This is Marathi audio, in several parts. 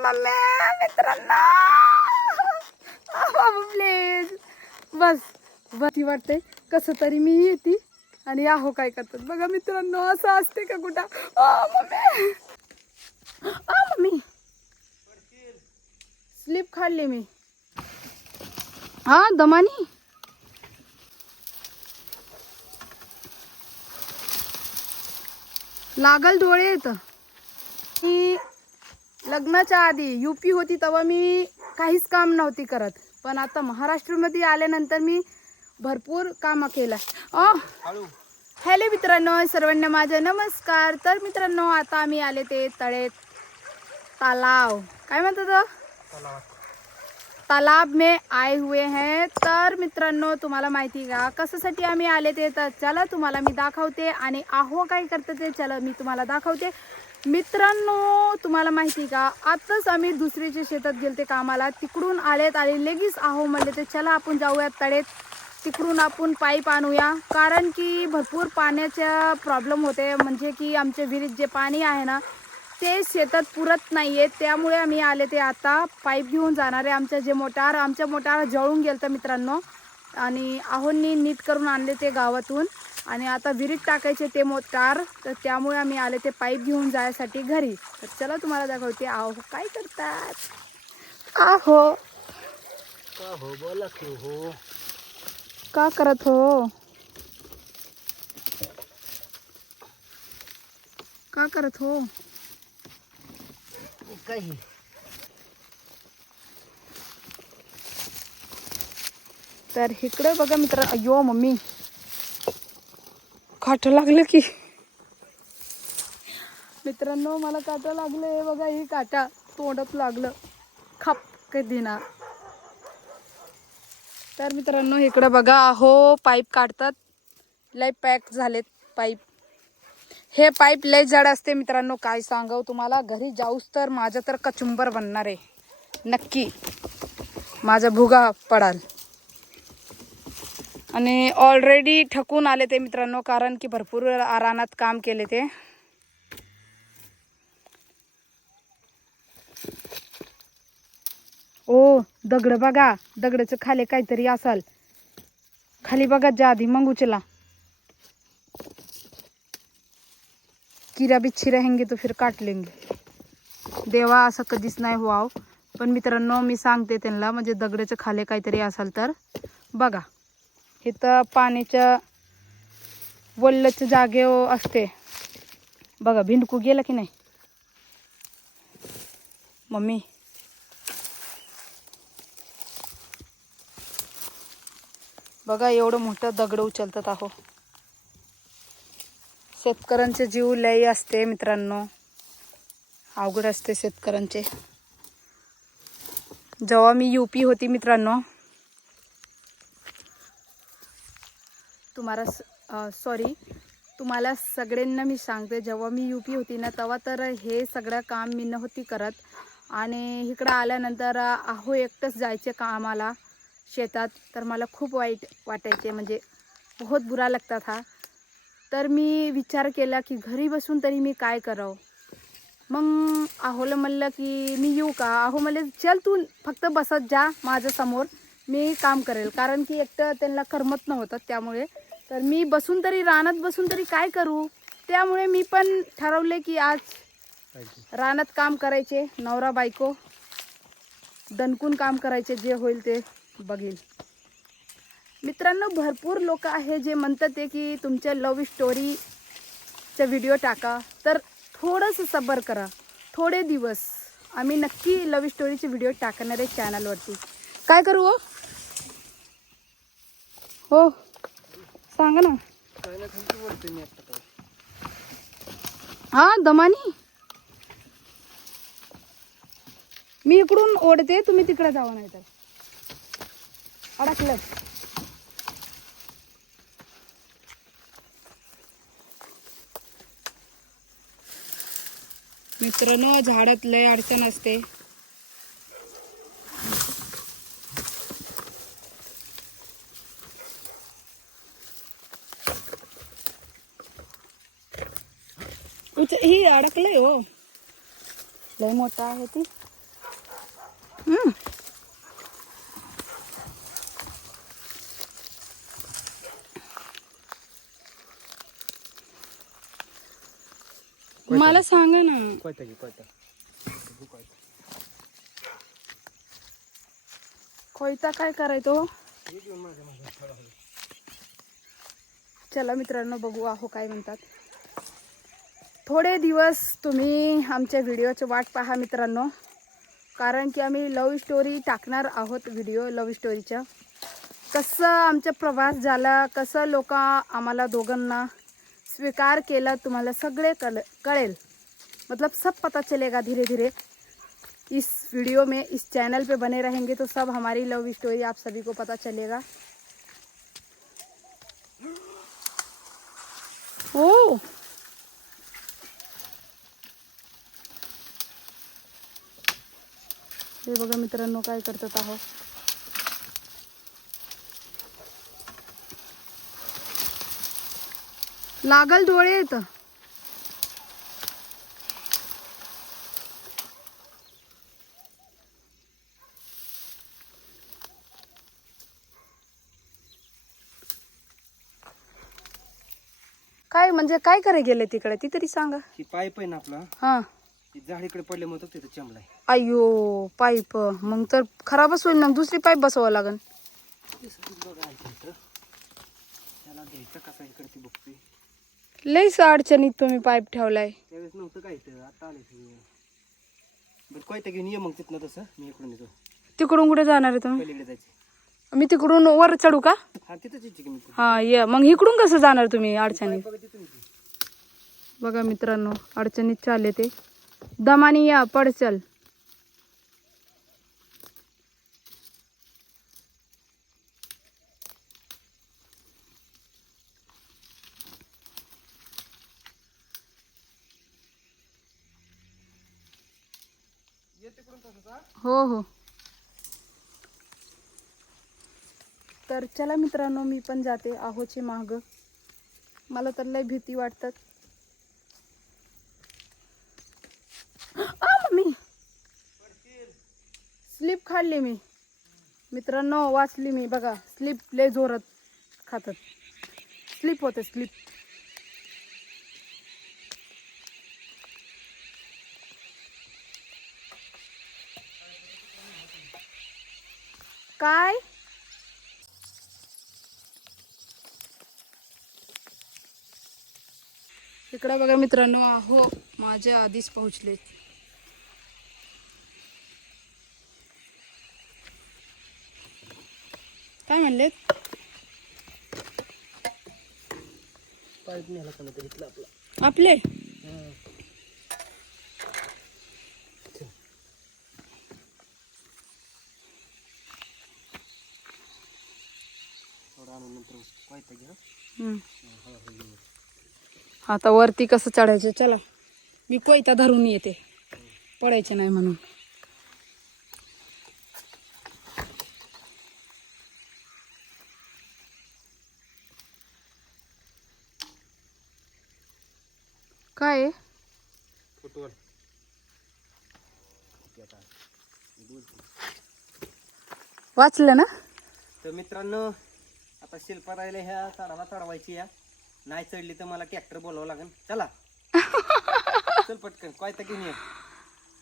मम्मी मित्रांनो प्लीज बस भीती वाटते कसं तरी मी येते आणि आहो काय करतात बघा मित्रांनो. असं असते का कुठं? मम्मी मम्मी स्लीप खाल्ली मी. हा दमानी लागल डोळे येत. मी लग्नाच्या आधी यूपी होती तेव्हा मी काहीच काम नव्हती करत, पण आता महाराष्ट्रामध्ये आल्यानंतर मी भरपूर काम केलं. हॅलो मित्रांनो, सर्वांना माझा नमस्कार. तर मित्रांनो आता आम्ही आले ते तळेत तालाव काय म्हणतात तालाब में आए हुए हैं. तर मित्रांनो तुम्हाला माहिती का कशासाठी आम्ही आले ते, तर चला तुम्हाला मी दाखवते. आणि आहो काय करते ते चला मी तुम्हाला दाखवते. मित्रांनो तुम्हाला माहिती का आताच आम्ही दुसरीच्या शेतात गेलते कामाला, तिकडून आलेत आणि लगेच आहो म्हणले ते चला आपण जाऊयात तळेत, तिकडून आपण पाईप आणूया. कारण की भरपूर पाण्याचा प्रॉब्लेम होते, म्हणजे की आमच्या विहिरीत जे पाणी आहे ना ते शेतात पुरत नाही आहे. त्यामुळे आम्ही आले ते आता पाईप घेऊन जाणार आहे. आमच्या मोटार जळून गेलं तर मित्रांनो, आणि आहोंनी नीट करून आणले ते गावातून आणि आता विहिरीत टाकायचे ते मोटार. तर त्यामुळे आम्ही आले ते पाईप घेऊन जायसाठी घरी. तर चला तुम्हाला दाखवते आहो काय करतात. आहो बोला की हो का करत हो, का करत हो काही तर इकडे बघा मित्र. अयो मम्मी काट लागलं की मित्रांनो, मला काटा लागले बघा. ही काटा तोंडात लागलं खप कधी ना. तर मित्रांनो इकडे बघा आहो पाईप काढतात. लय पॅक झालेत पाईप. हे पाईप लय जड असते मित्रांनो, काय सांगाव तुम्हाला. घरी जाऊस तर माझं तर कचुंबर बनणार आहे नक्की, माझा भुगा पडाल. आणि ऑलरेडी ठकून आले ते मित्रांनो, कारण की भरपूर रानात काम केले ते. ओ दगड बघा, दगडाचं खाली काहीतरी असाल. खाली बघा जा आधी मग उचला. कीड़ा बिच्छी रहेंगे तो फिर काट लेंगे. देवा असं कधीच नाही व्हाव. पण मित्रांनो मी सांगते त्यांना, म्हणजे दगडाचं खाली काहीतरी असाल तर बघा. इथं पाण्याच्या वल्लच्या जागे असते बघा. भिंडकू गेला की नाही मम्मी. बघा एवढं मोठं दगड उचलतात आहो. शेतकऱ्यांचे जीव लय असते मित्रांनो, अवघड असते शेतकऱ्यांचे. जेव्हा मी यूपी होती मित्रांनो, तुम्हाला सगळ्यांना मी सांगते, जेव्हा मी यूपी होती ना तेव्हा तर हे सगळं काम मी नव्हती करत. आणि इकडं आल्यानंतर आहो एकटंच जायचे कामाला शेतात. तर मला खूप वाईट वाटायचे, म्हणजे बहुत बुरा लगता था. तर मी विचार केला की घरी बसून तरी मी काय करावं. मग आहोला म्हणलं की मी येऊ का. आहो म्हणले चल तू फक्त बसत जा माझ्या समोर, मी काम करेल. कारण की एकटं त्यांना करमत नव्हतं त्यामुळे. तर मी बसून तरी रानात बसून तरी काय करू. त्यामुळे मी पण ठरवले की आज रानात काम करायचे. नवरा बायको दणकून काम करायचे, जे होईल ते बघेल. मित्रांनो भरपूर लोक आहे जे म्हणतात ते की तुमच्या लव्ह स्टोरीचा व्हिडिओ टाका. तर थोडंसं सबर करा, थोडे दिवस आम्ही नक्की लव्ह स्टोरीचे व्हिडिओ टाकणार आहे चॅनलवरती. काय करू हो सांगा ना. हा दमानी मी इकडून ओढते, तुम्ही तिकडे जावा, नाही तर अडकलं. मित्रांनो झाडात लय अडचण असते. ही अडकलंय हो. लय मोठा आहे ती. हम्म. मला सांगा ना. कोयता काय करायचो. चला मित्रांनो बघू आहो काय म्हणतात. थोडे दिवस तुम्ही आमच्या व्हिडिओची वाट पहा मित्रांनो, कारण की आम्ही लव्ह स्टोरी टाकणार आहोत. व्हिडिओ लव्ह स्टोरीच्या कसं आमचा प्रवास झाला, कसं लोक आम्हाला दोघांना स्वीकार केला तुम्हाला सगळे कळेल. मतलब सब पता चलेगा धीरे धीरे इस वीडियो में. इस चैनल पे बने रहेंगे तो सब हमारी लव स्टोरी आप सभी को पता चलेगा. ओ हे बघा मित्रांनो काय करतात आहो. लागल डोळे येत. काय म्हणजे काय करे गेले तिकडे ती तरी सांगा. ही पाईप आहे ना आपला, हा ही झाड इकडे पडल्यामुळे तिथे चमलाय. अयो पाईप मग तर खराबच होईल ना. दुसरी पाईप बसवावं लागेल. त्याला घ्यायचं कसा इकडे ती बघते. लईच अडचणीत तुम्ही पाईप ठेवलाय. त्यावेळेस नव्हतं काय तर आता आले सगळं. बरं कोयता घेऊन ये मग तिथनं. तसं मी इकडून येतो. तिकडून कुठे जाणार आहे तुम्ही. पलीकडे जायचे. मी तिकडून वर चढू का. हा तिथंच यायची की मी. हा ये मग इकडून कसं जाणार तुम्ही अडचणीत. बघा तिथून येते. बघा मित्रांनो अडचणीत चालले ते. दमानी या पडचल. हो हो. तर चला मित्रांनो मी पण जाते आहोचे माग. मला तर लय भीती वाटतात. मम्मी स्लिप खाल्ली मी मित्रांनो. वाचली मी बघा. स्लिप लय जोरात खातात. स्लिप होते स्लिप. काय इकडे बघा मित्रांनो आहो माझ्या आधीच पोहोचले. काय म्हणलेत. पाईप न्यायला कोणा तरी इथलं आपलं. आपले थोडं आणून नंतर कोयता घ्या. आता वरती कसं चढायचं. चला मी कोयता धरून येते. पडायचं नाही म्हणून. काय आहे? फुटवल. वाचलं ना. तर मित्रांनो आता शिल्पा राहिला ह्या चढावा चढवायची या. नाही चढली तर मला ट्रॅक्टर बोलावं लागेल. चला चल पटकन कोयता घेऊन ये.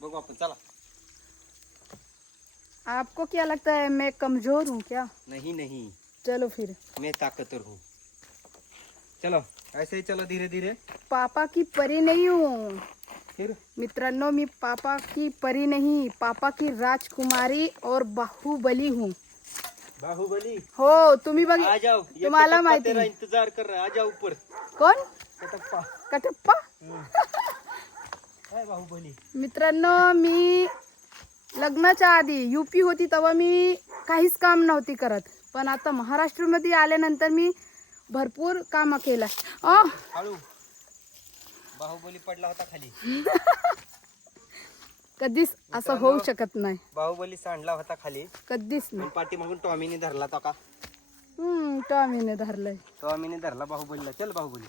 बघू आपण. चला. आपको क्या लगता है मैं कमजोर हूँ क्या. नहीं नहीं चलो फिर. मैं ताकतवर हूँ. चलो ऐसे ही चलो धीरे धीरे. पापा की परी नहीं हूँ फिर मित्रांनो. मी पापा की परी नहीं, पापा की राजकुमारी और बाहुबली हूँ. बाहुबली. हो तुम्ही बघ. आ जाओ. ये तुम्हाला कटप्पा माहिती. तेरा इंतजार कर रहा है. आ जाओ ऊपर. कोण. कटप्पा. कटप्पा. है बाहुबली. मित्रांनो मी लग्नाच्या आधी यूपी होती तेव्हा मी काहीच काम नव्हती करत. पण आता महाराष्ट्रामध्ये आल्यानंतर मी भरपूर काम केलं. हळू. बाहुबली पडला होता खाली. कधीच असं होऊ शकत नाही. बाहुबली सांडला होता खाली. कधीच नाही. पाठीमागून टॉमीने धरला तो का. टॉमीने धरलंय. टॉमीने धरला बाहुबलीला. चल बाहुबली.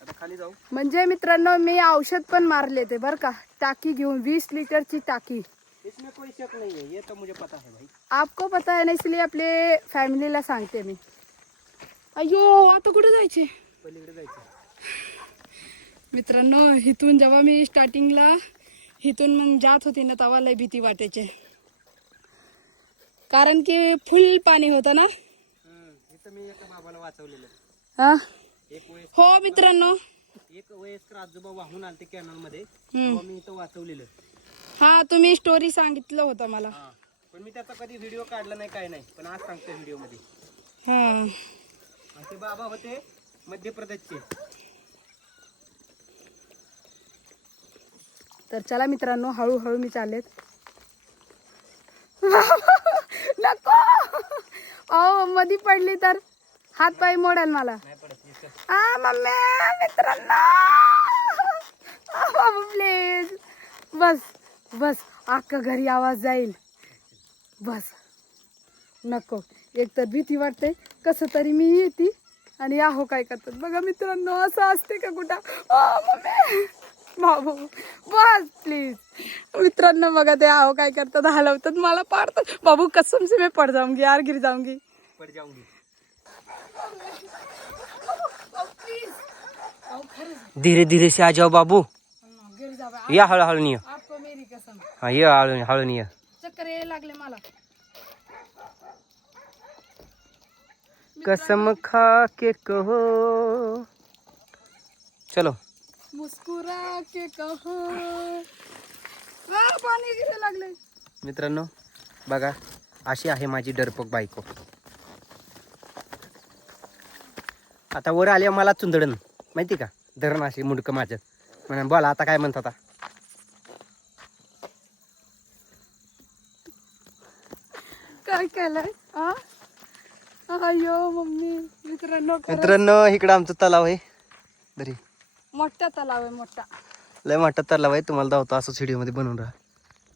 आता खाली जाऊ. म्हणजे मित्रांनो मी औषध पण मारले ते बरं का, टाकी घेऊन 20 लिटरची टाकी. इसमें कोई शक नहीं है, ये तो मुझे पता है भाई. आपको पता है ना, इसलिए आपले फॅमिलीला सांगते मी. अयो आता कुठे जायचे पलीकडे जायचं. मित्रांनो, इथून जेव्हा मी स्टार्टिंगला इथून मग जात होती ना तेव्हा लय भीती वाटायची, कारण की फुल पाणी होतं ना. इथं मी एका बाबाला वाचवलेलं. हा एक वेळेस हो मित्रांनो, एक वयस्कर आजोबा वाहून आलते कॅनल मध्ये, तेव्हा मी इथं वाचवलेलं. हा तुम्ही स्टोरी सांगितलं होतं मला. हा, पण मी त्याचा कधी व्हिडिओ काढला नाही, काय नाही, पण आज सांगतो व्हिडिओ मध्ये. हा आणि ते बाबा होते मध्य प्रदेशचे. तर चला मित्रांनो, हळूहळू मी चाललेत. नको अहो, मधी पडली तर हात पाय मोडेल मला. नाही पडत इथं. मम्मी मित्रांनो, बाबू प्लीज बस बस, अख्खा घरी आवाज जाईल. बस नको, एक तर भीती वाटते, कसं तरी मी येते आणि आहो काय करतात बघा मित्रांनो, असं असते का कुठं. Mummy Babu bus please. मित्रांनो बघा ते आहो काय करतात, हलवतात, मला पाडतात. बाबू कसम से मैं पड़ जाऊंगी यार, गिर जाऊंगी. पड जाऊंगी. धीरे धीरे से आ जाओ बाबू. गिर जावे या हळूहळू नहीं. आपको मेरी कसम. हाँ ये हळू नहीं. चक्कर यायला लागले मला. कसम खा के कहो. चलो. मुस्कुरा के कहो. पाणी गिरायला लागले. मित्रांनो बघा, अशी आहे माझी डरपोक बायको. आता वर आल्या मला चुंदडन माहिती का, धरण अशी मुंडकं माझं. म्हणून बोला आता काय म्हणतात. काय केलंय अयो मम्मी. मित्रांनो मित्रांनो इकडं आमचं तलाव आहे. तरी मोठा तलाव आहे, मोठा. लय मोठा तलाव आहे, तुम्हाला धावतो असं व्हिडिओमध्ये बनवून राहा.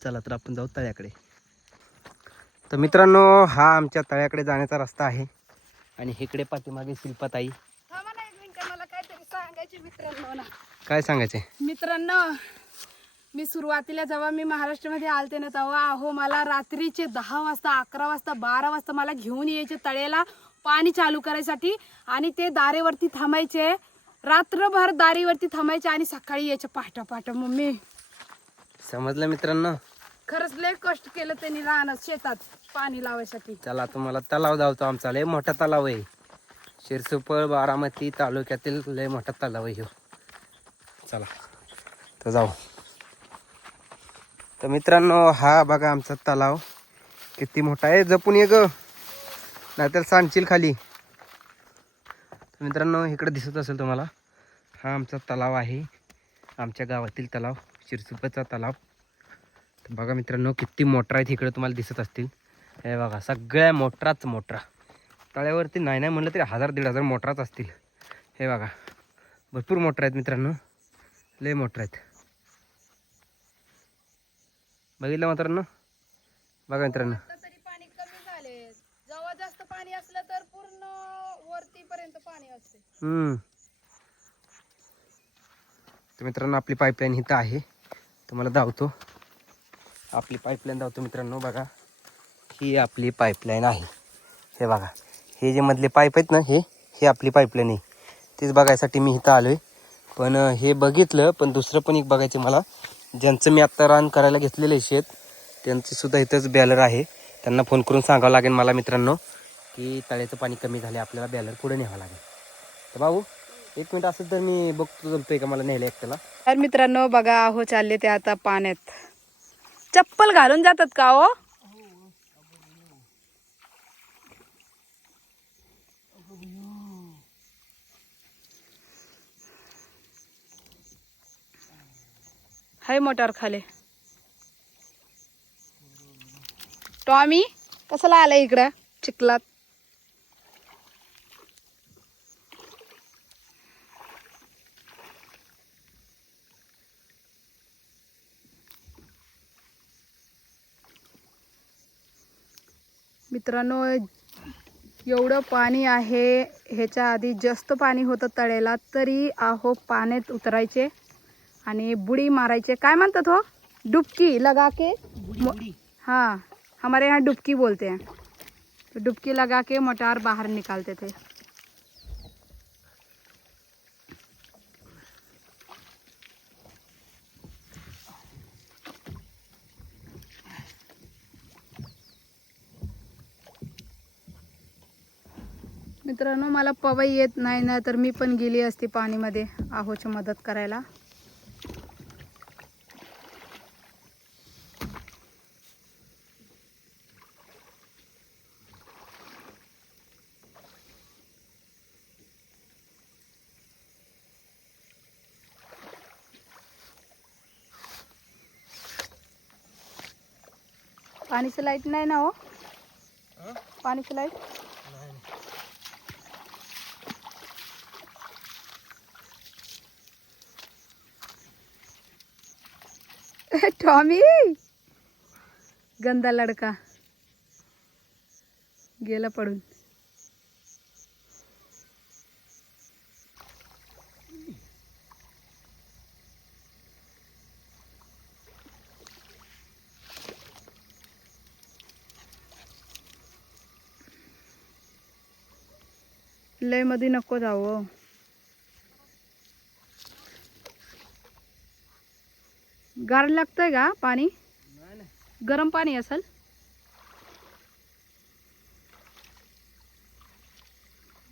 चला तर आपण जाऊ तळ्याकडे. तर मित्रांनो हा आमच्या तळ्याकडे जाण्याचा रस्ता आहे. आणि इकडे पाठीमागे शिल्पाताई. थांबा ना एक मिनिट, मला काहीतरी सांगायचे मित्रांनो ना. काय सांगायचे मित्रांनो, मी सुरुवातीला जेव्हा मी महाराष्ट्रामध्ये आलते ना, तेव्हा अहो मला रात्रीचे 10 वाजता, 11 वाजता, 12 वाजता मला घेऊन यायचे तळ्याला पाणी चालू करायसाठी. आणि ते दारेवरती थांबायचे, रात्रभर दारीवरती थांबायचे आणि सकाळी यायचे पहाटे पहाटे. मम्मी समजलं मित्रांनो. खरंच लय कष्ट केलं त्यांनी राहणार शेतात पाणी लावायसाठी. चला तुम्हाला तलाव धावतो. आमचा लय मोठा तलाव आहे, शिरसुपळ बारामती तालुक्यातील लय मोठा तलाव आहे. चला तर जाऊ. तर मित्रांनो हा बघा आमचा तलाव किती मोठा आहे. जपून ये ग, नाहीतर सांडशील खाली. तर मित्रांनो इकडे दिसत असेल तुम्हाला, हा आमचा तलाव आहे, आमच्या गावातील तलाव, शिरसुपळचा तलाव. तर बघा मित्रांनो किती मोटर आहेत इकडे, तुम्हाला दिसत असतील. हे बघा सगळ्या मोटराच मोटरा. तळ्यावरती नाही म्हणलं तरी 1000-1500 मोटराच असतील. हे बघा भरपूर मोटर आहेत मित्रांनो, लय मोटर आहेत. बघितलं मित्रांनो. बघा मित्रांनो तरी पाणी कमी झाले, जेव्हा जास्त पाणी असलं तर पूर्ण वरती पर्यंत पाणी असते. तर मित्रांनो आपली पाईपलाईन इथं आहे, तुम्हाला धावतो. आपली पाईपलाईन धावतो मित्रांनो. बघा ही आपली पाईपलाईन आहे. हे बघा हे जे मधले पाईप आहेत ना, हे आपली पाईपलाईन आहे. तेच बघायसाठी मी इथं आलोय. पण हे बघितलं, पण दुसरं पण एक बघायचं मला. ज्यांचं मी आत्ता रान करायला घेतलेलं आहे शेत, त्यांचं सुद्धा इथंच बॅलर आहे. त्यांना फोन करून सांगावं लागेल मला मित्रांनो, की तळ्याचं पाणी कमी झाले, आपल्याला बॅलर पुढे न्यावं लागेल. तर भाऊ 1 मिनिट असेल तर मी बघतो जमतोय का मला न्यायला एकट्याला. तर मित्रांनो बघा अहो चालले ते आता पाण्यात. चप्पल घालून जातात का हो? हाय मोटार खाले. टॉमी कसला आला इकडं चिखलात? मित्रांनो एवढं पाणी आहे ह्याच्या आधी जास्त पाणी होतं तळेला तरी आहो पाण्यात उतरायचे आणि बुडी मारायचे. काय म्हणतात हो? डुबकी लगा के. हाँ, हमारे यहाँ डुबकी बोलते हैं. तो डुबकी लगा के मोटार बाहर निकालते थे. मित्रांनो, मला पवई येत नाही ना, तर मी पण गेली असती पाणीमध्ये आहोची मदत करायला. पाणीची लाईट नाही ना हो? पाणीची लाईट टॉमी गंदा लड़का गेला पडून. लय मध्ये नको जाऊ. गार लागतंय का पाणी? गरम पाणी असेल.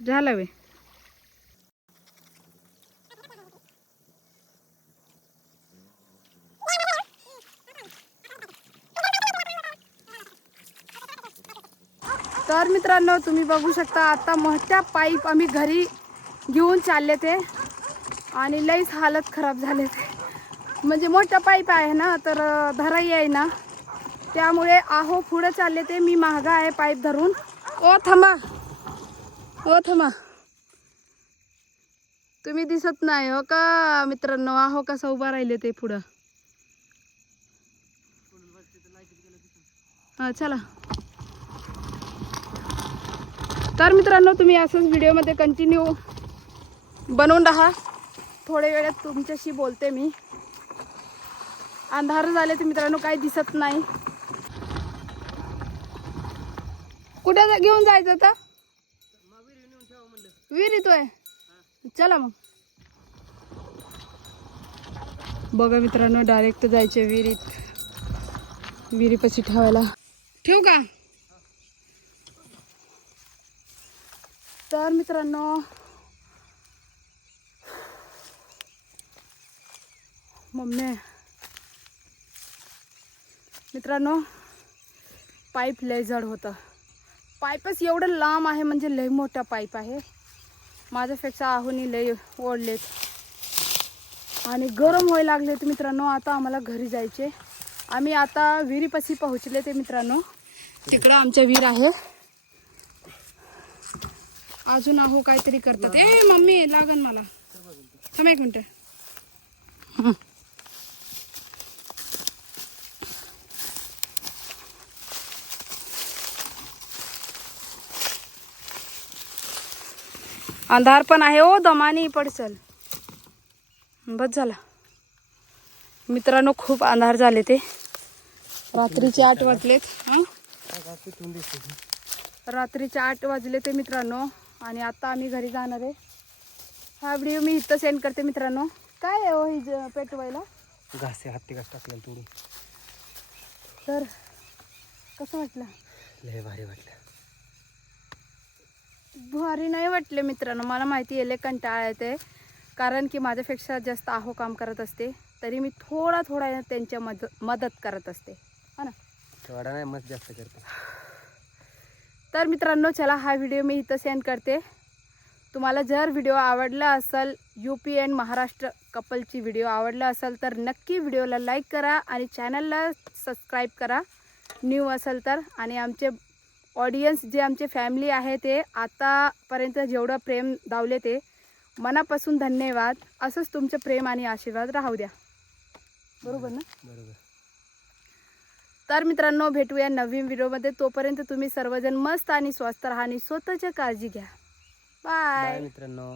झालं वे. तर मित्रांनो, तुम्ही बघू शकता आता मोठ्या पाईप आम्ही घरी घेऊन चालले ते आणि लईच हालत खराब झाले ते. म्हणजे मोठा पाईप आहे ना, तर धराई आहे ना, त्यामुळे आहो पुढे चालले ते. मी महागा आहे पाईप धरून. ओ थांबा, ओ थांबा, तुम्ही दिसत नाही हो का मित्रांनो? आहो कसं उभा राहिले ते पुढं. हा चला. तर मित्रांनो, तुम्ही असंच व्हिडिओमध्ये कंटिन्यू बनवून राहा. थोड्या वेळात तुमच्याशी बोलते मी. अंधार झाले तर मित्रांनो काही दिसत नाही. कुठे घेऊन जायचं आता? विहीर येतोय. चला मग. बघा मित्रांनो, डायरेक्ट जायचे विहिरीत. विहिरीपाशी ठेवायला. ठेवू का? तर मित्रांनो, मम्मी मित्रांनो, पाईप लय जड होतं. पाईपच एवढं लांब आहे, म्हणजे लय मोठा पाईप आहे. माझ्यापेक्षा आहोनी लय ओढलेत आणि गरम व्हायला लागले ते मित्रांनो. आता आम्हाला घरी जायचे. आम्ही आता विहिरीपाशी पोहोचले ते मित्रांनो. तिकडं आमच्या विहीर आहे. अजून आहो काहीतरी करतात. ए मम्मी लागन मला. थांब एक मिनिट. अंधार पण आहे ओ, दमानी पडचल. बस झाला मित्रांनो, खूप अंधार झाले ते. रात्रीचे 8 वाजलेत. रात्रीचे 8 वाजले ते मित्रांनो. आणि आता आम्ही घरी जाणार आहे. हा व्हिडिओ मी इथं सेंड करते मित्रांनो. काय आहे हो ही पेटवायला? घास हत्ती घास टाकलेला तोडून. तर कसं वाटलं? लय भारी वाटलं. भारी नाही वाटले मित्रांनो. मला माहिती आहे लय कंटाळा येते, कारण की माझ्यापेक्षा जास्त आहो काम करत असते. तरी मी थोडा थोडा त्यांच्या मदत करत असते, हा ना. थोडा नाही, मत जास्त करते. तर मित्रांनो चला, हा व्हिडिओ मी इथं सेंड करते. तुम्हाला जर व्हिडिओ आवडला असेल, UP अँड महाराष्ट्र कपलची व्हिडिओ आवडला असेल तर नक्की व्हिडिओला लाईक करा आणि चॅनलला सबस्क्राईब करा न्यू असेल तर. आणि आमचे ऑडियन्स जे आमचे फॅमिली आहे ते आतापर्यंत जेवढं प्रेम दावले ते मनापासून धन्यवाद. असंच तुमचं प्रेम आणि आशीर्वाद राहू द्या. बरोबर ना? बरोबर. तर मित्रांनो, भेटूया नवीन व्हिडिओमध्ये. तोपर्यंत तुम्ही सर्वजण मस्त आणि स्वस्थ राहा आणि स्वतःची काळजी घ्या. Bye bye. मित्रांनो.